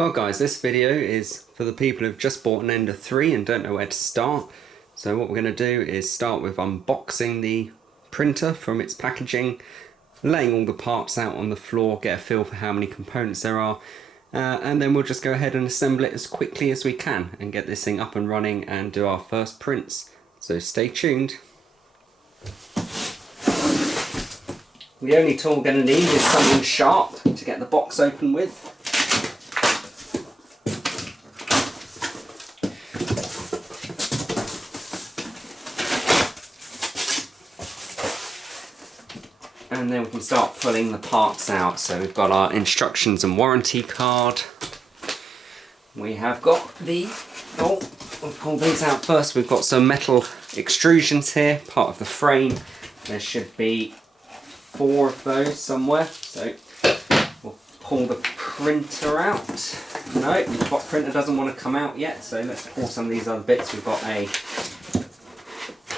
Well guys, this video is for the people who've just bought an Ender 3 and don't know where to start. So what we're going to do is start with unboxing the printer from its packaging, laying all the parts out on the floor, get a feel for how many components there are, and then we'll just go ahead and assemble it as quickly as we can and get this thing up and running and do our first prints. So stay tuned. The only tool we're going to need is something sharp to get the box open with. And then we can start pulling the parts out. So we've got our instructions and warranty card. We have got the, we'll pull these out first. We've got some metal extrusions here, part of the frame. There should be 4 of those somewhere. So we'll pull the printer out. No, the printer doesn't want to come out yet. So let's pull some of these other bits. We've got a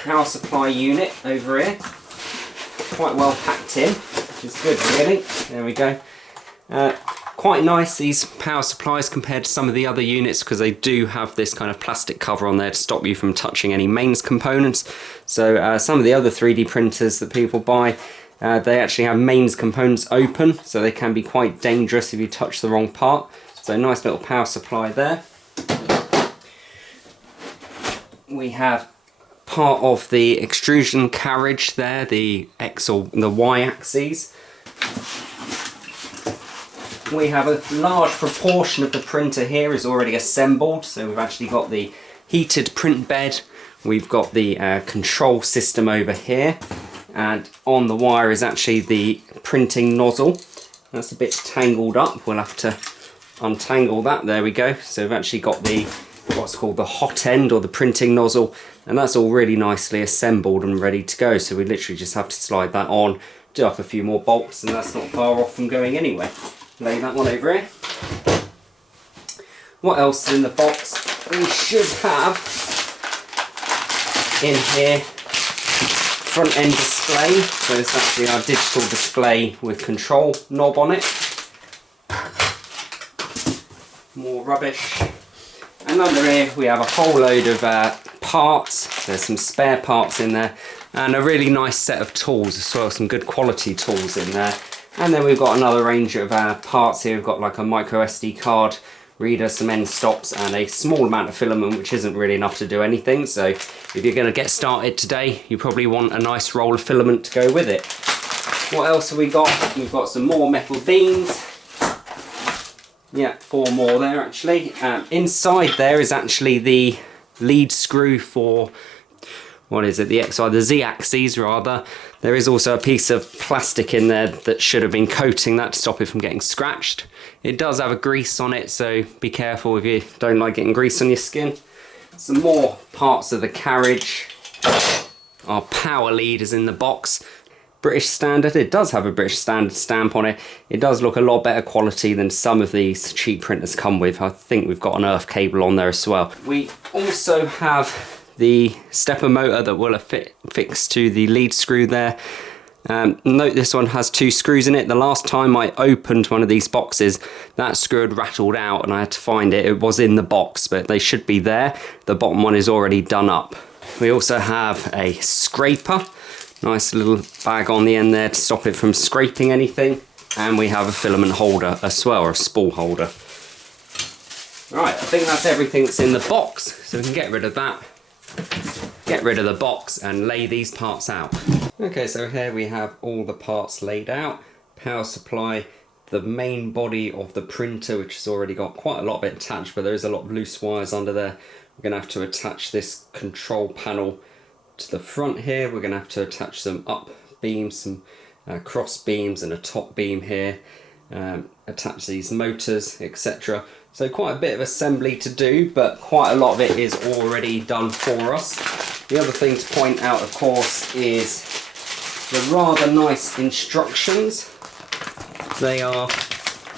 power supply unit over here. Quite well packed in, which is good really. There we go. Quite nice, these power supplies, compared to some of the other units, because they do have this kind of plastic cover on there to stop you from touching any mains components. So some of the other 3D printers that people buy, they actually have mains components open, so they can be quite dangerous if you touch the wrong part. So nice little power supply there. We have part of the extrusion carriage there, the X or the Y axes. We have a large proportion of the printer here is already assembled, so we've actually got the heated print bed, we've got the control system over here, and on the wire is actually the printing nozzle. That's a bit tangled up, we'll have to untangle that. There we go. So we've actually got the what's called the hot end, or the printing nozzle, and that's all really nicely assembled and ready to go. So we literally just have to slide that on, do up a few more bolts, and that's not far off from going anyway. Lay that one over here. What else is in the box? We should have in here front end display. So it's actually our digital display with control knob on it. More rubbish. And under here we have a whole load of parts. There's some spare parts in there, and a really nice set of tools as well, some good quality tools in there. And then we've got another range of parts here. We've got like a micro SD card reader, some end stops, and a small amount of filament, which isn't really enough to do anything. So if you're going to get started today, you probably want a nice roll of filament to go with it. What else have we got? We've got some more metal beams. Yeah, 4 more there actually. Inside there is actually the lead screw for, what is it, the X or the Z axes rather. There is also a piece of plastic in there that should have been coating that to stop it from getting scratched. It does have a grease on it, so be careful if you don't like getting grease on your skin. Some more parts of the carriage. Our power lead is in the box. British Standard. It does have a British Standard stamp on it. It does look a lot better quality than some of these cheap printers come with. I think we've got an earth cable on there as well. We also have the stepper motor that will fix to the lead screw there. Note this one has 2 screws in it. The last time I opened one of these boxes, that screw had rattled out and I had to find it. It was in the box, but they should be there. The bottom one is already done up. We also have a scraper. Nice little bag on the end there to stop it from scraping anything. And we have a filament holder as well, or a spool holder. Right, I think that's everything that's in the box. So we can get rid of that. Get rid of the box and lay these parts out. Okay, so here we have all the parts laid out. Power supply, the main body of the printer, which has already got quite a lot of it attached, but there is a lot of loose wires under there. We're going to have to attach this control panel to the front here. We're going to have to attach some up beams, some cross beams, and a top beam here. Attach these motors, etc. So quite a bit of assembly to do, but quite a lot of it is already done for us. The other thing to point out, of course, is the rather nice instructions. They are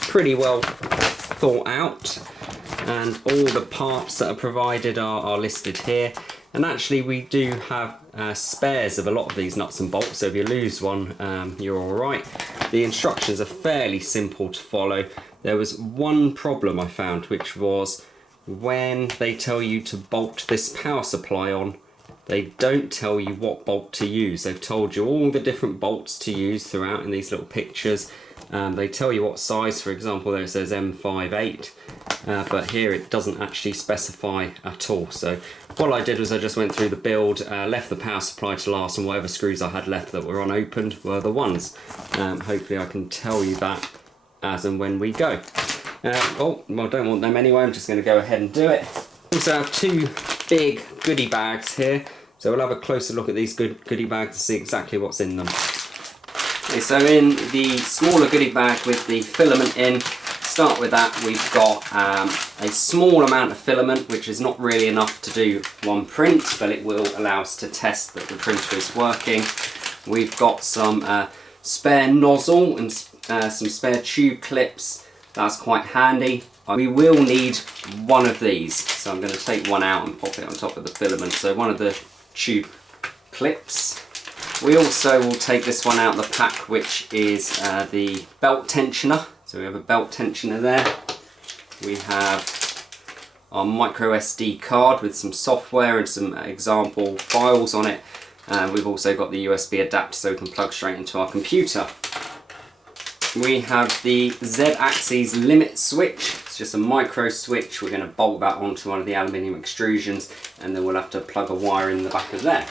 pretty well thought out, and all the parts that are provided are listed here. And actually we do have spares of a lot of these nuts and bolts, so if you lose one, you're alright. The instructions are fairly simple to follow. There was one problem I found, which was when they tell you to bolt this power supply on, they don't tell you what bolt to use. They've told you all the different bolts to use throughout in these little pictures. They tell you what size, for example, there it says M58, but here it doesn't actually specify at all. So what I did was I just went through the build, left the power supply to last, and whatever screws I had left that were unopened were the ones. Hopefully I can tell you that as and when we go. Oh, well, I don't want them anyway, I'm just going to go ahead and do it. We also have two big goodie bags here, so we'll have a closer look at these goodie bags to see exactly what's in them. Okay, so in the smaller goodie bag with the filament in, start with that, we've got a small amount of filament, which is not really enough to do one print, but it will allow us to test that the printer is working. We've got some spare nozzle and some spare tube clips. That's quite handy. We will need one of these, so I'm going to take one out and pop it on top of the filament. So one of the tube clips. We also will take this one out of the pack, which is the belt tensioner. So we have a belt tensioner there. We have our micro SD card with some software and some example files on it. We've also got the USB adapter so we can plug straight into our computer. We have the Z-axis limit switch. It's just a micro switch. We're going to bolt that onto one of the aluminium extrusions, and then we'll have to plug a wire in the back of there.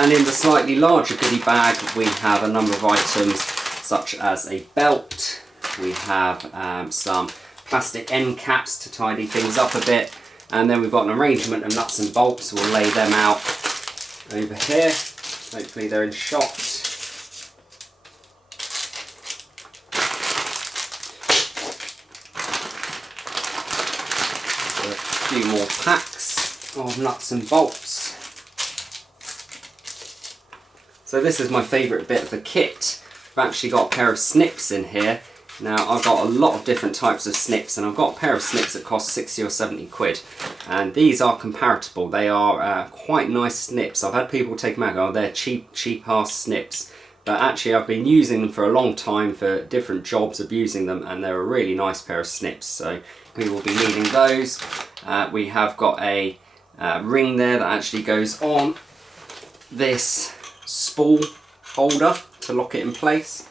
And in the slightly larger goodie bag, we have a number of items such as a belt. We have some plastic end caps to tidy things up a bit, and then we've got an arrangement of nuts and bolts. We'll lay them out over here. Hopefully they're in shot. A few more packs of nuts and bolts. So this is my favourite bit of the kit. I've actually got a pair of snips in here. Now I've got a lot of different types of snips, and I've got a pair of snips that cost 60 or 70 quid. And these are comparable. They are quite nice snips. I've had people take them out and go, oh, they're cheap ass snips. But actually I've been using them for a long time for different jobs, abusing them, and they're a really nice pair of snips. So we will be needing those. We have got a ring there that actually goes on this spool holder to lock it in place.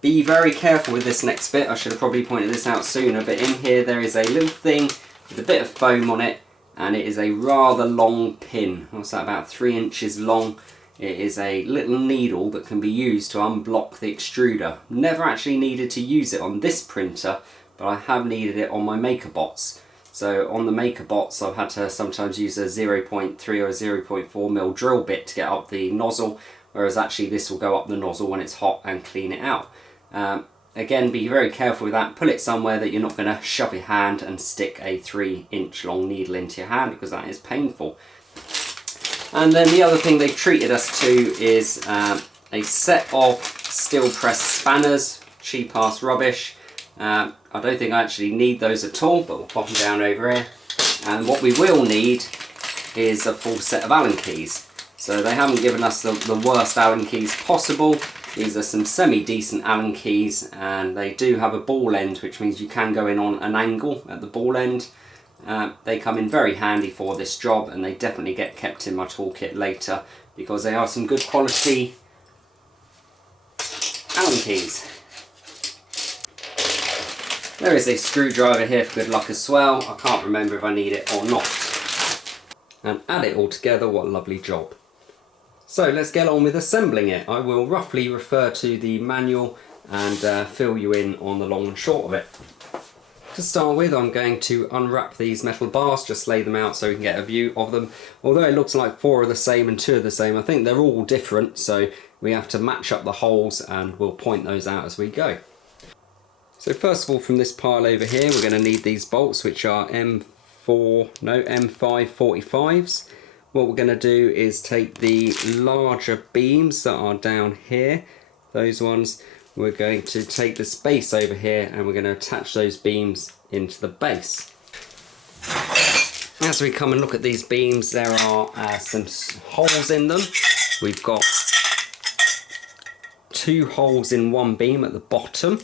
Be very careful with this next bit. I should have probably pointed this out sooner, but in here there is a little thing with a bit of foam on it, and it is a rather long pin. What's that, about 3 inches long? It is a little needle that can be used to unblock the extruder. Never actually needed to use it on this printer, but I have needed it on my MakerBots. So on the MakerBots I've had to sometimes use a 0.3 or a 0.4mm drill bit to get up the nozzle, whereas actually this will go up the nozzle when it's hot and clean it out. Again, be very careful with that. Put it somewhere that you're not going to shove your hand and stick a 3-inch long needle into your hand, because that is painful. And then the other thing they've treated us to is a set of steel press spanners. Cheap ass rubbish. I don't think I actually need those at all, but we'll pop them down over here. And what we will need is a full set of Allen keys. So they haven't given us the worst Allen keys possible. These are some semi-decent Allen keys, and they do have a ball end, which means you can go in on an angle at the ball end. They come in very handy for this job, and they definitely get kept in my toolkit later because they are some good quality Allen keys. There is a screwdriver here for good luck as well. I can't remember if I need it or not. And add it all together, what a lovely job. So let's get on with assembling it. I will roughly refer to the manual and fill you in on the long and short of it. To start with, I'm going to unwrap these metal bars, just lay them out so we can get a view of them. Although it looks like 4 are the same and 2 are the same, I think they're all different, so we have to match up the holes and we'll point those out as we go. So first of all, from this pile over here, we're going to need these bolts, which are M5 45s. What we're going to do is take the larger beams that are down here, those ones. We're going to take this base over here and we're going to attach those beams into the base. As we come and look at these beams, there are some holes in them. We've got 2 holes in one beam at the bottom.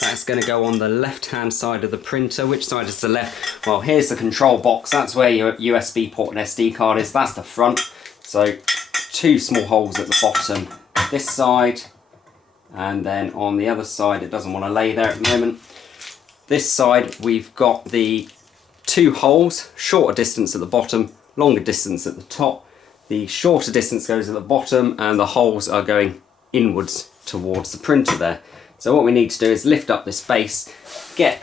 That's going to go on the left-hand side of the printer. Which side is the left? Well, here's the control box. That's where your USB port and SD card is. That's the front. So 2 small holes at the bottom, this side, and then on the other side, it doesn't want to lay there at the moment. This side, we've got the 2 holes, shorter distance at the bottom, longer distance at the top. The shorter distance goes at the bottom and the holes are going inwards towards the printer there. So what we need to do is lift up this base, get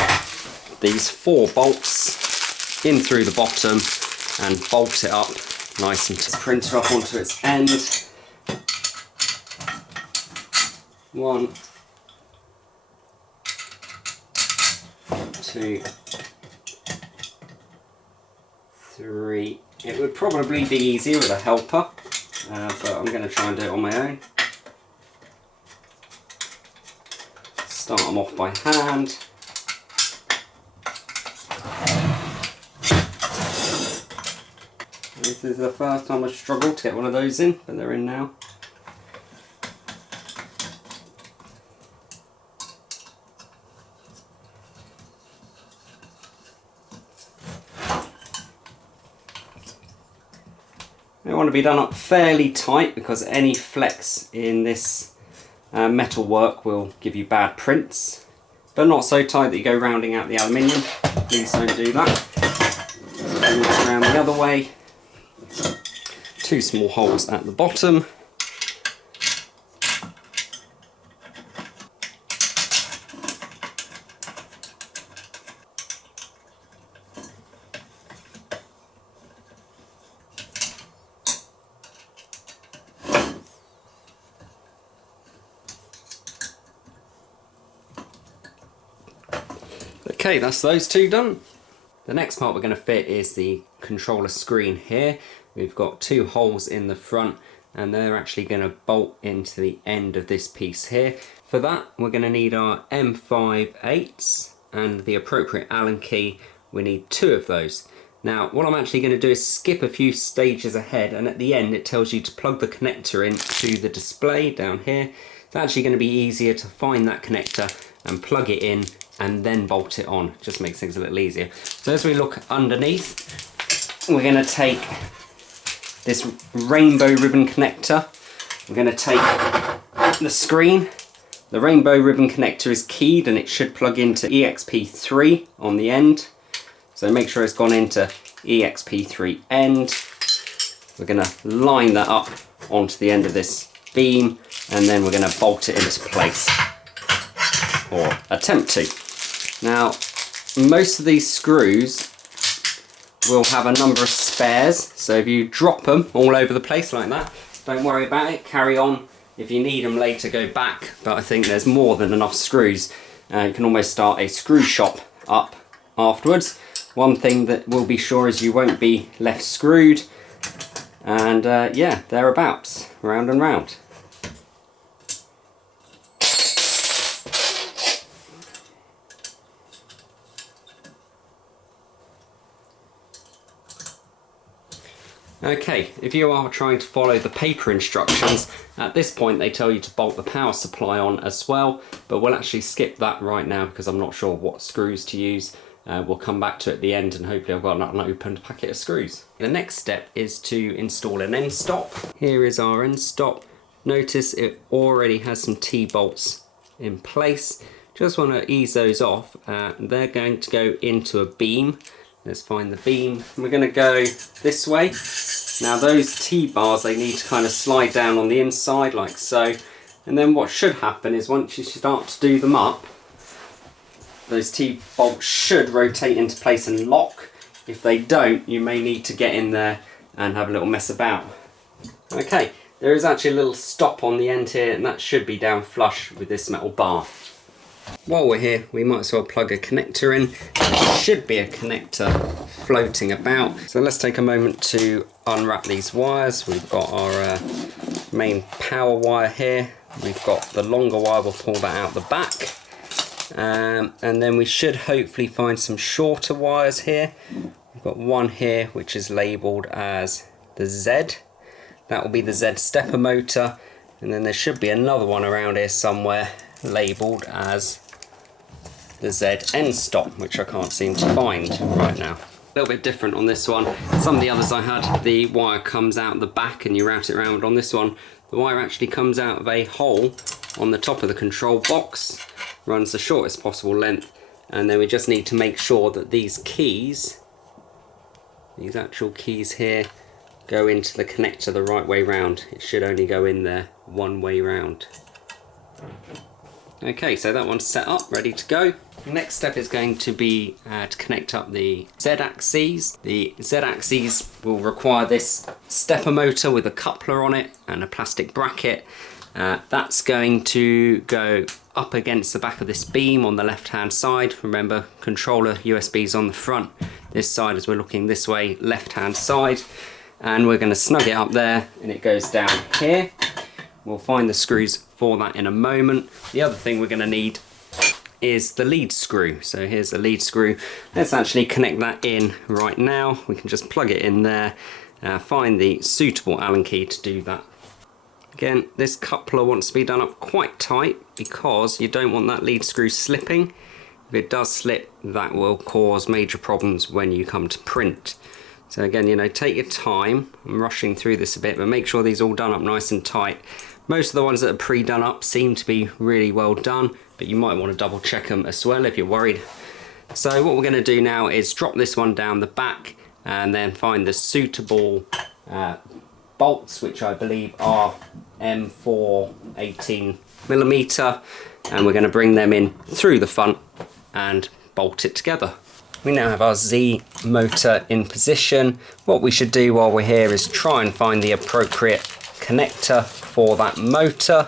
these 4 bolts in through the bottom and bolt it up nice and tight. Printer up onto its end. 1, 2, 3. It would probably be easier with a helper, but I'm going to try and do it on my own. Start them off by hand. This is the first time I've struggled to get one of those in, but they're in now. They want to be done up fairly tight because any flex in this metal work will give you bad prints, but not so tight that you go rounding out the aluminium. Please don't do that. Bring this around the other way. 2 small holes at the bottom. Okay, that's those 2 done. The next part we're going to fit is the controller screen here. We've got 2 holes in the front and they're actually going to bolt into the end of this piece here. For that we're going to need our M5/8s and the appropriate Allen key. We need 2 of those. Now what I'm actually going to do is skip a few stages ahead, and at the end it tells you to plug the connector into the display down here. It's actually going to be easier to find that connector and plug it in and then bolt it on. Just makes things a little easier. So as we look underneath, we're going to take this rainbow ribbon connector. We're going to take the screen. The rainbow ribbon connector is keyed and it should plug into EXP3 on the end. So make sure it's gone into EXP3 end. We're going to line that up onto the end of this beam and then we're going to bolt it into place, or attempt to. Now, most of these screws will have a number of spares, so if you drop them all over the place like that, don't worry about it, carry on. If you need them later, go back, but I think there's more than enough screws. You can almost start a screw shop up afterwards. One thing that will be sure is you won't be left screwed, and yeah, thereabouts, round and round. Okay, if you are trying to follow the paper instructions, at this point they tell you to bolt the power supply on as well, but we'll actually skip that right now because I'm not sure what screws to use. We'll come back to it at the end and hopefully I've got an opened packet of screws. The next step is to install an end stop. Here is our end stop. Notice it already has some T-bolts in place. Just want to ease those off. They're going to go into a beam. Let's find the beam. We're going to go this way. Now those T-bars, they need to kind of slide down on the inside like so. And then what should happen is once you start to do them up, those T-bolts should rotate into place and lock. If they don't, you may need to get in there and have a little mess about. Okay, there is actually a little stop on the end here and that should be down flush with this metal bar. While we're here, we might as well plug a connector in. There should be a connector floating about. So let's take a moment to unwrap these wires. We've got our main power wire here. We've got the longer wire, we'll pull that out the back. And then we should hopefully find some shorter wires here. We've got one here which is labelled as the Z. That will be the Z stepper motor. And then there should be another one around here somewhere labelled as the ZN stop, which I can't seem to find right now. A little bit different on this one. Some of the others I had, the wire comes out the back and you route it around. On this one, the wire actually comes out of a hole on the top of the control box, runs the shortest possible length, and then we just need to make sure that these keys, these actual keys here, go into the connector the right way round. It should only go in there one way round. Okay, so that one's set up, ready to go. Next step is going to be to connect up the Z-axes. The Z-axes will require this stepper motor with a coupler on it and a plastic bracket. That's going to go up against the back of this beam on the left hand side. Remember, controller USB's on the front. This side, as we're looking this way, left hand side. And we're going to snug it up there and it goes down here. We'll find the screws for that in a moment. The other thing we're going to need is the lead screw. So here's the lead screw. Let's actually connect that in right now. We can just plug it in there, find the suitable Allen key to do that. Again, this coupler wants to be done up quite tight because you don't want that lead screw slipping. If it does slip, that will cause major problems when you come to print. So again, you know, take your time. I'm rushing through this a bit, but make sure these are all done up nice and tight. Most of the ones that are pre-done up seem to be really well done, but you might want to double check them as well if you're worried. So what we're going to do now is drop this one down the back and then find the suitable bolts, which I believe are M4 18mm, and we're going to bring them in through the front and bolt it together. We now have our Z motor in position. What we should do while we're here is try and find the appropriate connector for that motor.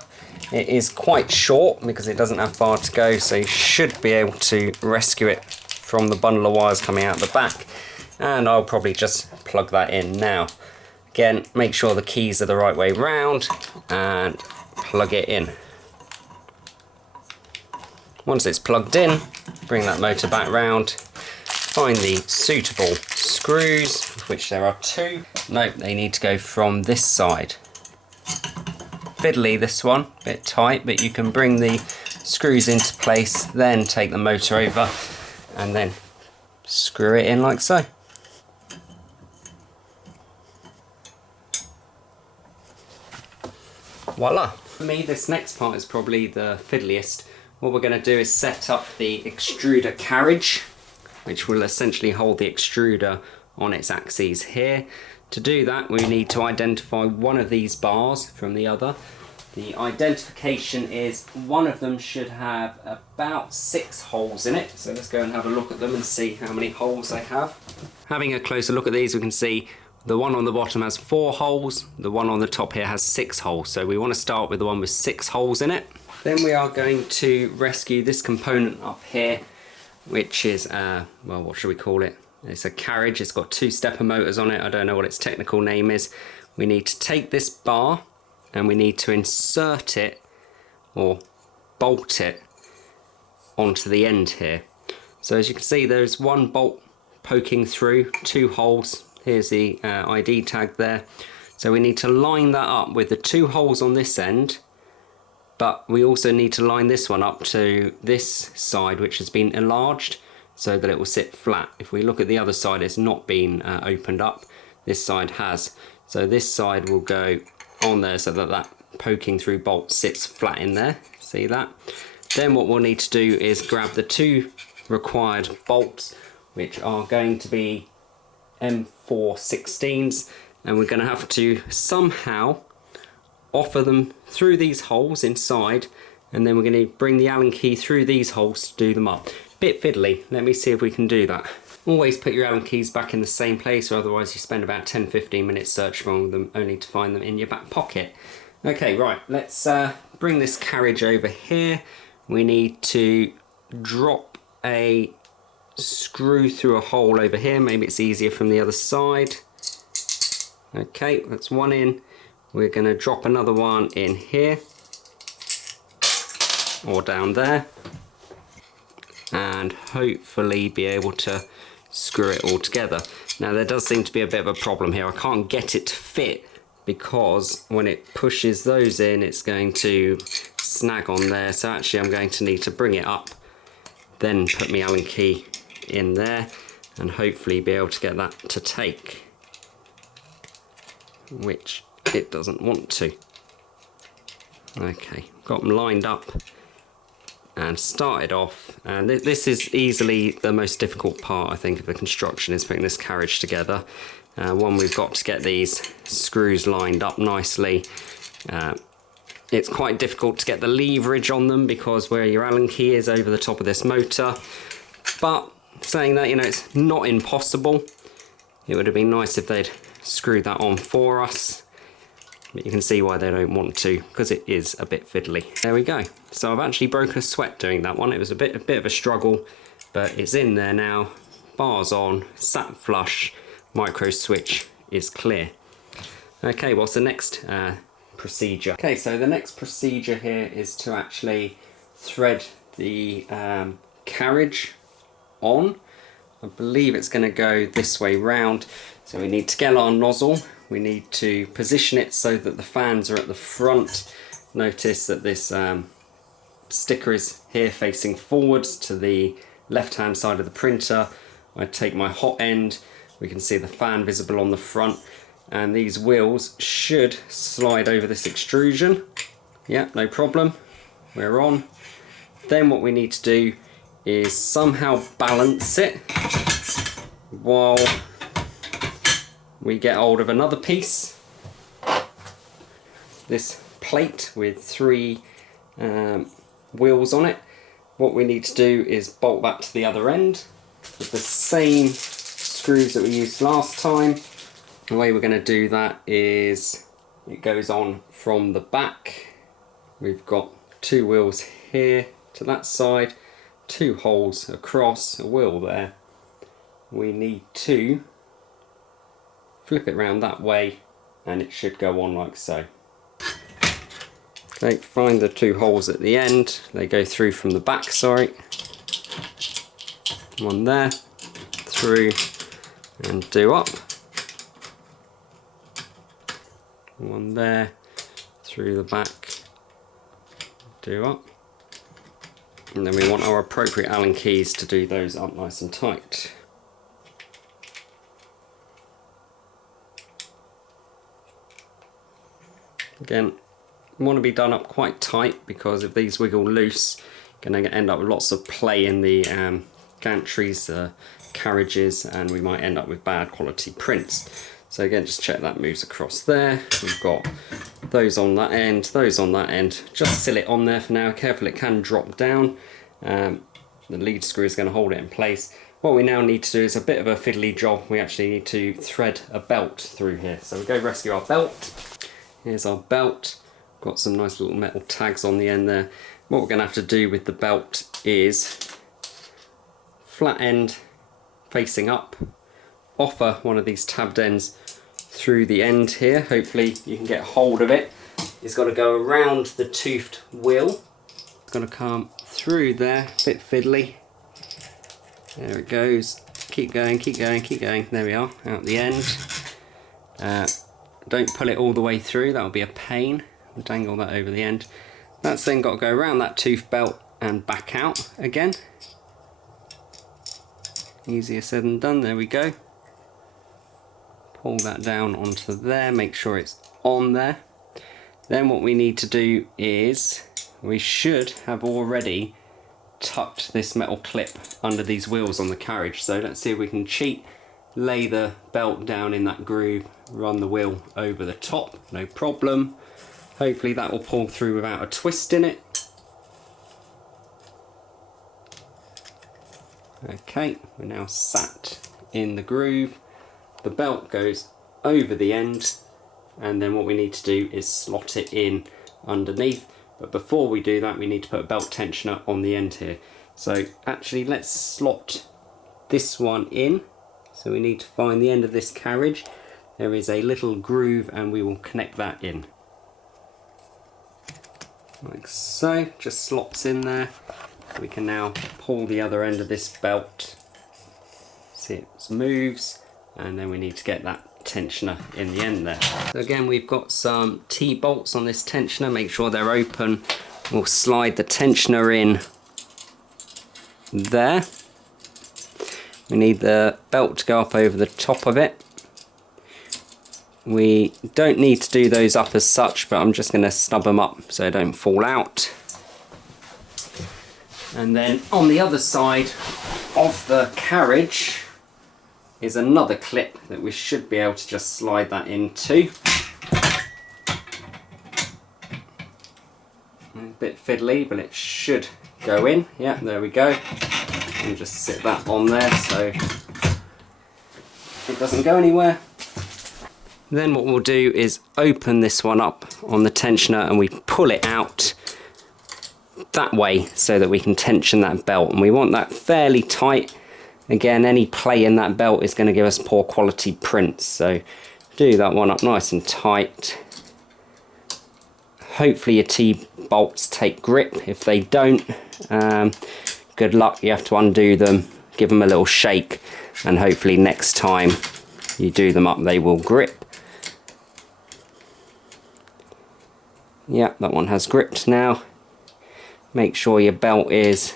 It is quite short because it doesn't have far to go, so you should be able to rescue it from the bundle of wires coming out the back. And I'll probably just plug that in now. Again, make sure the keys are the right way round and plug it in. Once it's plugged in, bring that motor back round. Find the suitable screws, of which there are two. Nope, they need to go from this side. Fiddly this one, a bit tight, but you can bring the screws into place, then take the motor over and then screw it in like so. Voila! For me, this next part is probably the fiddliest. What we're going to do is set up the extruder carriage, which will essentially hold the extruder on its axes here. To do that, we need to identify one of these bars from the other. The identification is one of them should have about 6 holes in it. So let's go and have a look at them and see how many holes they have. Having a closer look at these, we can see the one on the bottom has 4 holes, the one on the top here has 6 holes. So we want to start with the one with 6 holes in it. Then we are going to rescue this component up here, which is, well, what should we call it? It's a carriage. It's got 2 stepper motors on it. I don't know what its technical name is. We need to take this bar and we need to insert it or bolt it onto the end here. So as you can see, there's one bolt poking through, 2 holes. Here's the ID tag there. So we need to line that up with the 2 holes on this end, but we also need to line this one up to this side, which has been enlarged, so that it will sit flat. If we look at the other side, it's not been opened up. This side has. So this side will go on there so that that poking through bolt sits flat in there. See that? Then what we'll need to do is grab the 2 required bolts, which are going to be M416s, and we're going to have to somehow offer them through these holes inside, and then we're going to bring the Allen key through these holes to do them up. Bit fiddly. Let me see if we can do that. Always put your Allen keys back in the same place, or otherwise you spend about 10-15 minutes searching for them only to find them in your back pocket. Okay, right, let's bring this carriage over here. We need to drop a screw through a hole over here. Maybe it's easier from the other side. Okay, that's one in. We're going to drop another one in here or down there, and hopefully be able to screw it all together. Now there does seem to be a bit of a problem here. I can't get it to fit because when it pushes those in, it's going to snag on there. So actually I'm going to need to bring it up, then put my Allen key in there, and hopefully be able to get that to take, which it doesn't want to. Okay, got them lined up and started off, and this is easily the most difficult part, I think, of the construction, is putting this carriage together. One, we've got to get these screws lined up nicely. It's quite difficult to get the leverage on them because where your Allen key is over the top of this motor, but saying that, you know, it's not impossible. It would have been nice if they'd screwed that on for us, but you can see why they don't want to, because it is a bit fiddly. There we go. So I've actually broken a sweat doing that one. It was a bit of a struggle, but it's in there now. Bars on, sat flush, micro switch is clear. Okay, what's the next procedure? Okay, so the next procedure here is to actually thread the carriage on. I believe it's going to go this way round. So we need to get our nozzle. We need to position it so that the fans are at the front. Notice that this sticker is here facing forwards to the left hand side of the printer. I take my hot end, we can see the fan visible on the front, and these wheels should slide over this extrusion. Yeah, no problem, we're on. Then what we need to do is somehow balance it while we get hold of another piece, this plate with 3 wheels on it. What we need to do is bolt that to the other end with the same screws that we used last time. The way we're going to do that is it goes on from the back. We've got 2 wheels here to that side, 2 holes across, a wheel there. We need to flip it round that way and it should go on like so. Okay, find the 2 holes at the end. They go through from the back, sorry. One there, through and do up. One there, through the back, do up. And then we want our appropriate Allen keys to do those up nice and tight. Again, want to be done up quite tight, because if these wiggle loose, you're going to end up with lots of play in the gantries, the carriages, and we might end up with bad quality prints. So again, just check that moves across there. We've got those on that end, those on that end. Just seal it on there for now. Careful, it can drop down. The lead screw is going to hold it in place. What we now need to do is a bit of a fiddly job. We actually need to thread a belt through here. So we go rescue our belt. Here's our belt. Got some nice little metal tags on the end there. What we're going to have to do with the belt is flat end facing up, offer one of these tabbed ends through the end here. Hopefully you can get hold of it. It's got to go around the toothed wheel. It's going to come through there, a bit fiddly. There it goes. Keep going, keep going, keep going. There we are, out the end. Don't pull it all the way through, that'll be a pain. Dangle that over the end. That's then got to go around that tooth belt and back out again. Easier said than done, there we go. Pull that down onto there, make sure it's on there. Then what we need to do is, we should have already tucked this metal clip under these wheels on the carriage. So let's see if we can cheat. Lay the belt down in that groove, run the wheel over the top, no problem. Hopefully that will pull through without a twist in it. Okay, we're now sat in the groove. The belt goes over the end, and then what we need to do is slot it in underneath. But before we do that, we need to put a belt tensioner on the end here. So actually, let's slot this one in. So we need to find the end of this carriage. There is a little groove and we will connect that in. Like so, just slots in there. We can now pull the other end of this belt. See, it moves, and then we need to get that tensioner in the end there. So again, we've got some T-bolts on this tensioner. Make sure they're open. We'll slide the tensioner in there. We need the belt to go up over the top of it. We don't need to do those up as such, but I'm just going to snub them up so they don't fall out. And then on the other side of the carriage is another clip that we should be able to just slide that into. A bit fiddly, but it should go in. Yeah, there we go. And just sit that on there so it doesn't go anywhere. Then what we'll do is open this one up on the tensioner and we pull it out that way so that we can tension that belt, and we want that fairly tight. Again, any play in that belt is going to give us poor quality prints, so do that one up nice and tight. Hopefully your T-bolts take grip. If they don't, good luck, you have to undo them, give them a little shake, and hopefully next time you do them up they will grip. Yeah, that one has gripped now. Make sure your belt is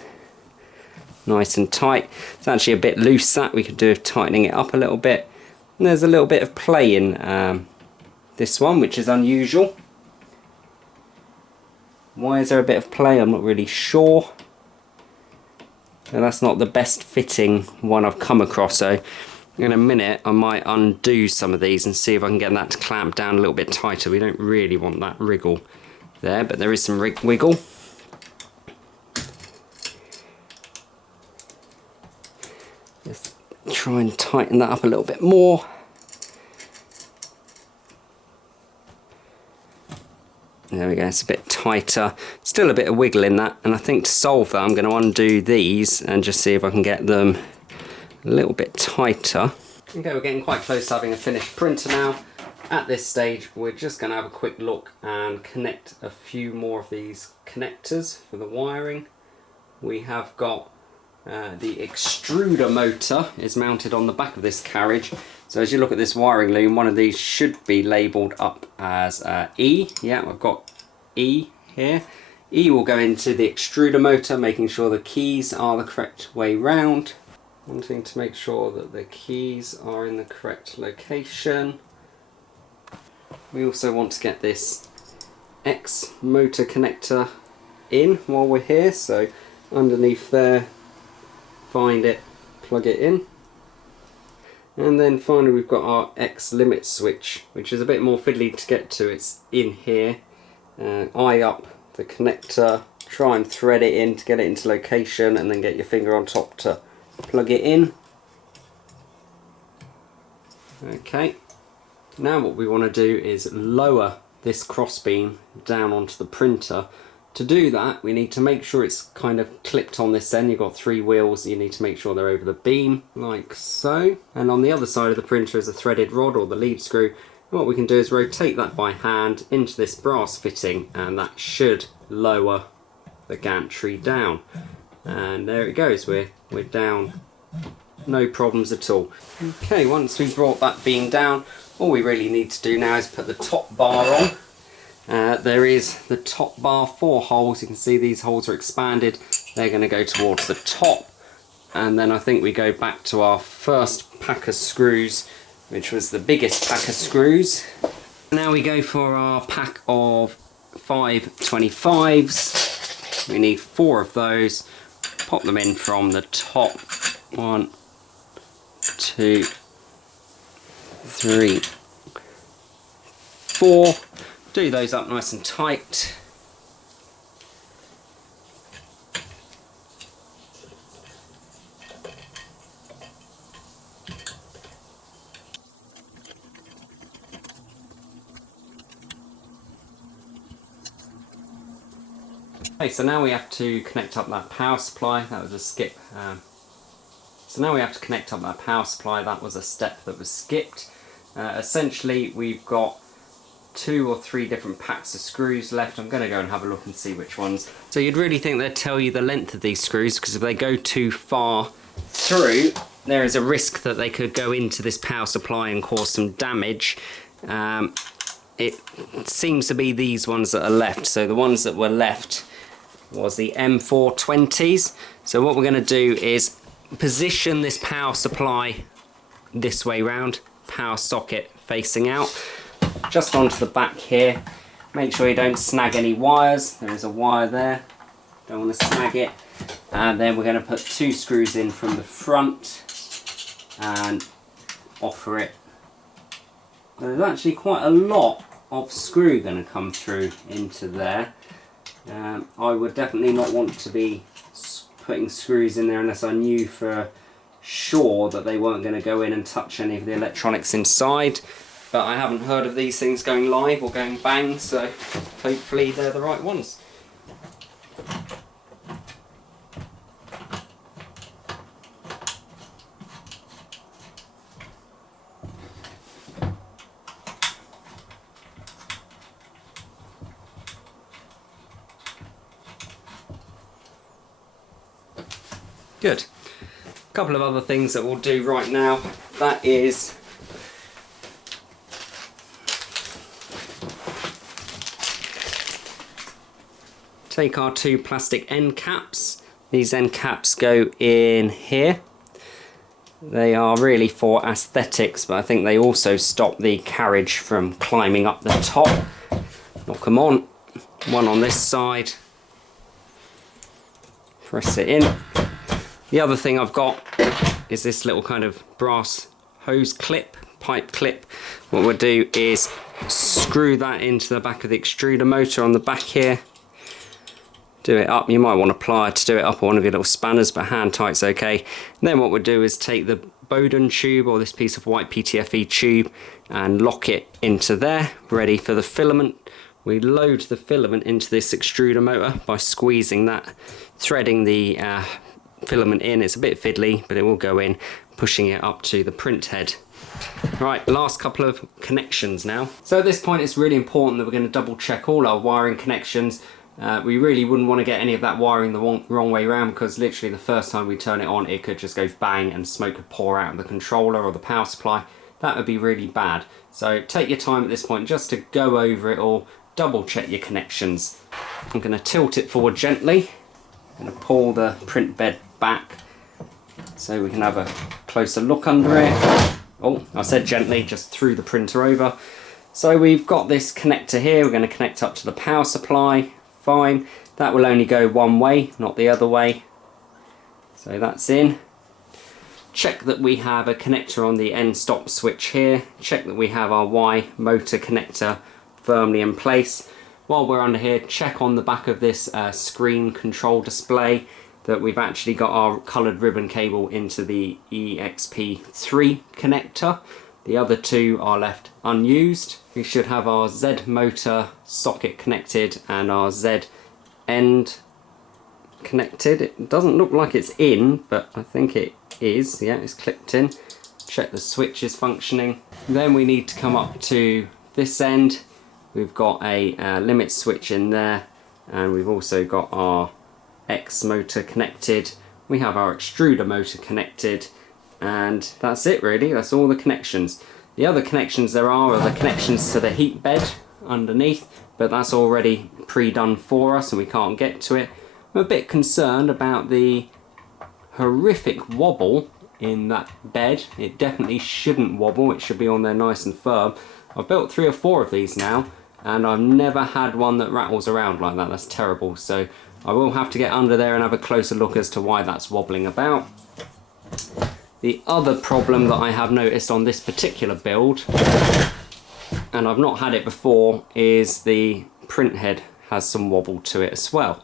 nice and tight. It's actually a bit loose, that we could do with tightening it up a little bit. And there's a little bit of play in this one, which is unusual. Why is there a bit of play? I'm not really sure. And that's not the best fitting one I've come across, so in a minute I might undo some of these and see if I can get that to clamp down a little bit tighter. We don't really want that wriggle there, but there is some wiggle. Just try and tighten that up a little bit more. There we go, it's a bit tighter. Still a bit of wiggle in that, and I think to solve that I'm going to undo these and just see if I can get them a little bit tighter. Okay, we're getting quite close to having a finished printer now. At this stage we're just going to have a quick look and connect a few more of these connectors for the wiring. We have got the extruder motor is mounted on the back of this carriage. So as you look at this wiring loom, one of these should be labelled up as E. Yeah, I've got E here. E will go into the extruder motor, making sure the keys are the correct way round. Wanting to make sure that the keys are in the correct location. We also want to get this X motor connector in while we're here, so underneath there, find it, plug it in. And then finally we've got our X limit switch, which is a bit more fiddly to get to. It's in here. Eye up the connector, try and thread it in to get it into location, and then get your finger on top to plug it in. Okay, now what we want to do is lower this crossbeam down onto the printer. To do that we need to make sure it's kind of clipped on this end. You've got 3 wheels, you need to make sure they're over the beam like so, and on the other side of the printer is a threaded rod or the lead screw. And what we can do is rotate that by hand into this brass fitting, and that should lower the gantry down. And there it goes, we're down, no problems at all. Okay, once we've brought that beam down, all we really need to do now is put the top bar on. There is the top bar, 4 holes. You can see these holes are expanded. They're going to go towards the top, and then I think we go back to our first pack of screws, which was the biggest pack of screws. Now we go for our pack of 5 25s. We need 4 of those. Pop them in from the top. 1, 2, 3, 4. Do those up nice and tight. Okay, so now we have to connect up that power supply. That was a skip. So now we have to connect up that power supply. That was a step that was skipped. Essentially we've got 2 or 3 different packs of screws left. I'm going to go and have a look and see which ones. So you'd really think they'd tell you the length of these screws, because if they go too far through there is a risk that they could go into this power supply and cause some damage. It seems to be these ones that are left. So the ones that were left was the M420s. So what we're going to do is position this power supply this way round, power socket facing out, just onto the back here. Make sure you don't snag any wires. There is a wire there, don't want to snag it. And then we're going to put 2 screws in from the front and offer it. There's actually quite a lot of screw going to come through into there. I would definitely not want to be putting screws in there unless I knew for sure that they weren't going to go in and touch any of the electronics inside. But I haven't heard of these things going live or going bang, so hopefully they're the right ones. Good. A couple of other things that we'll do right now, that is take our 2 plastic end caps. These end caps go in here. They are really for aesthetics, but I think they also stop the carriage from climbing up the top. Knock them on. One on this side. Press it in. The other thing I've got is this little kind of brass hose clip, pipe clip. What we'll do is screw that into the back of the extruder motor on the back here. Do it up. You might want a plier to do it up, or one of your little spanners, but hand tight's okay. And then what we'll do is take the Bowden tube, or this piece of white PTFE tube, and lock it into there, ready for the filament. We load the filament into this extruder motor by squeezing that, threading the filament in. It's a bit fiddly, but it will go in, pushing it up to the print head. Right, last couple of connections now. So at this point it's really important that we're going to double check all our wiring connections. We really wouldn't want to get any of that wiring the wrong way around, because literally the first time we turn it on it could just go bang and smoke could pour out of the controller or the power supply. That would be really bad. So take your time at this point just to go over it all, double check your connections. I'm going to tilt it forward gently. I'm going to pull the print bed back so we can have a closer look under it. Oh, I said gently, just threw the printer over. So we've got this connector here. We're going to connect up to the power supply. Fine. That will only go one way, not the other way. So that's in. Check that we have a connector on the end stop switch here. Check that we have our Y motor connector firmly in place. While we're under here, check on the back of this screen control display that we've actually got our coloured ribbon cable into the EXP3 connector. The other 2 are left unused. We should have our Z motor socket connected and our Z end connected. It doesn't look like it's in, but I think it is. Yeah, it's clipped in. Check the switch is functioning. Then we need to come up to this end. We've got a limit switch in there, and we've also got our X motor connected. We have our extruder motor connected, and that's it really. That's all the connections. The other connections there are the connections to the heat bed underneath, but that's already pre-done for us and we can't get to it. I'm a bit concerned about the horrific wobble in that bed. It definitely shouldn't wobble. It should be on there nice and firm. I've built 3 or 4 of these now, and I've never had one that rattles around like that. That's terrible. So I will have to get under there and have a closer look as to why that's wobbling about. The other problem that I have noticed on this particular build, and I've not had it before, is the print head has some wobble to it as well.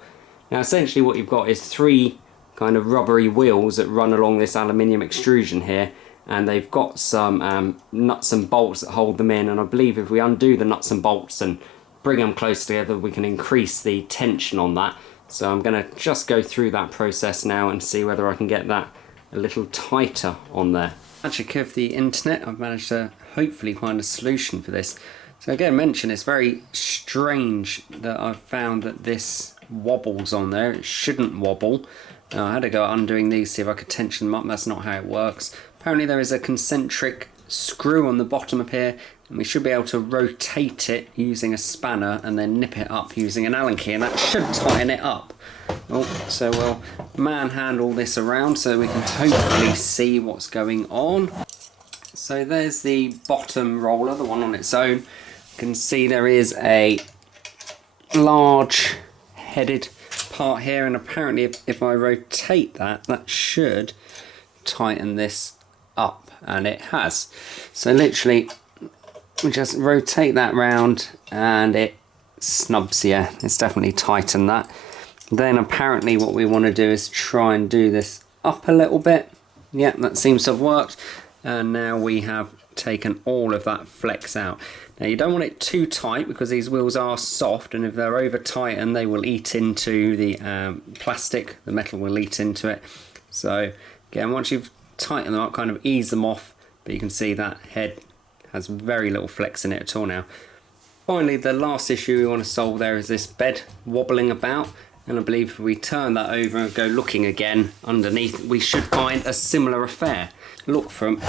Now essentially what you've got is 3 kind of rubbery wheels that run along this aluminium extrusion here, and they've got some nuts and bolts that hold them in, and I believe if we undo the nuts and bolts and bring them close together we can increase the tension on that. So I'm going to just go through that process now and see whether I can get that a little tighter on there. Magic of the internet, I've managed to hopefully find a solution for this. So again, mention it's very strange that I've found that this wobbles on there. It shouldn't wobble. I had to go undoing these, see if I could tension them up. That's not how it works. Apparently there is a concentric screw on the bottom of here, and we should be able to rotate it using a spanner and then nip it up using an Allen key, and that should tighten it up. Oh, so we'll manhandle this around so we can hopefully see what's going on. So there's the bottom roller, the one on its own. You can see there is a large headed part here, and apparently if I rotate that, that should tighten this up, and it has. So literally we just rotate that round and it snubs. Yeah, it's definitely tightened that. Then apparently what we want to do is try and do this up a little bit. Yeah, that seems to have worked, and now we have taken all of that flex out. Now you don't want it too tight because these wheels are soft, and if they're over tightened they will eat into the plastic, the metal will eat into it. So again, once you've tightened them up, kind of ease them off, but you can see that head has very little flex in it at all now. Finally, the last issue we want to solve there is this bed wobbling about, and I believe if we turn that over and go looking again underneath, we should find a similar affair. Look from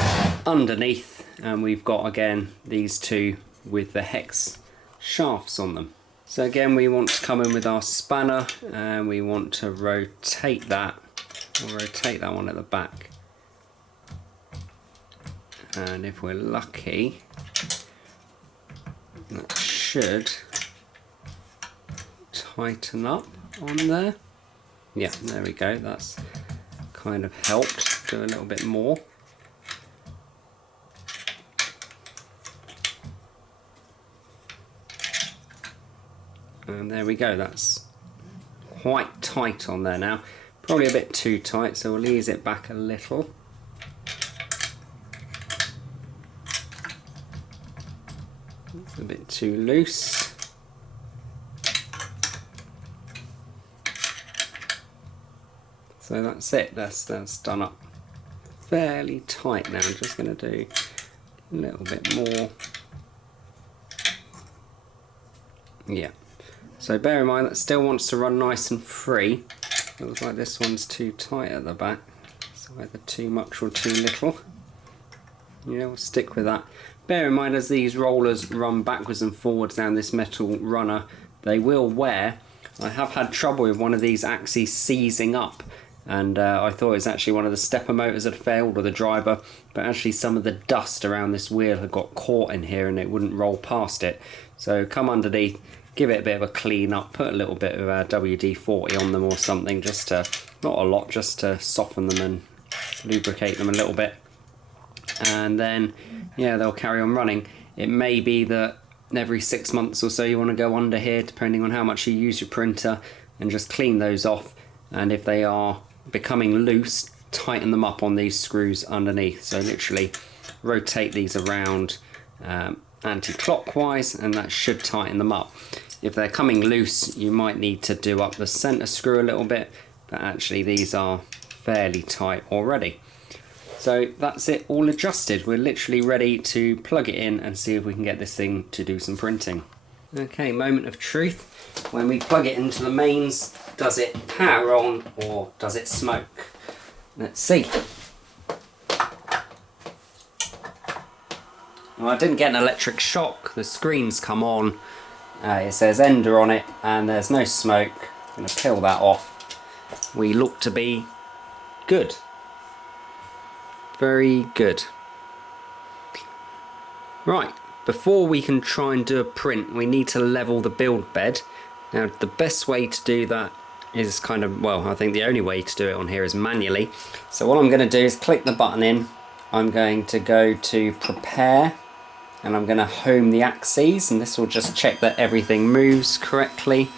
underneath, and we've got again these two with the hex shafts on them. So again, we want to come in with our spanner and we want to rotate that. We'll rotate that one at the back, and if we're lucky, that should tighten up on there. Yeah, there we go. That's kind of helped. Do a little bit more. And there we go, that's quite tight on there now. Probably a bit too tight, so we'll ease it back a little. It's a bit too loose. So that's it, that's done up fairly tight now. I'm just going to do a little bit more. Yeah. So bear in mind that still wants to run nice and free. It looks like this one's too tight at the back. It's either too much or too little. Yeah, we'll stick with that. Bear in mind, as these rollers run backwards and forwards down this metal runner, they will wear. I have had trouble with one of these axes seizing up, and I thought it was actually one of the stepper motors that failed, or the driver, but actually some of the dust around this wheel had got caught in here and it wouldn't roll past it. So come underneath, give it a bit of a clean up, put a little bit of WD-40 on them or something, just to, not a lot, just to soften them and lubricate them a little bit. And then, yeah, they'll carry on running. It may be that every 6 months or so you want to go under here, depending on how much you use your printer, and just clean those off. And if they are becoming loose, tighten them up on these screws underneath. So literally rotate these around anti-clockwise, and that should tighten them up. If they're coming loose, you might need to do up the center screw a little bit, but actually these are fairly tight already. So that's it, all adjusted. We're literally ready to plug it in and see if we can get this thing to do some printing. Okay, moment of truth. When we plug it into the mains, does it power on or does it smoke? Let's see. Well, I didn't get an electric shock. The screen's come on. It says Ender on it and there's no smoke. I'm going to peel that off. We look to be good. Very good. Right, before we can try and do a print, we need to level the build bed. Now, the best way to do that is kind of, well, I think the only way to do it on here is manually. So what I'm going to do is click the button in. I'm going to go to prepare, and I'm going to home the axes, and this will just check that everything moves correctly.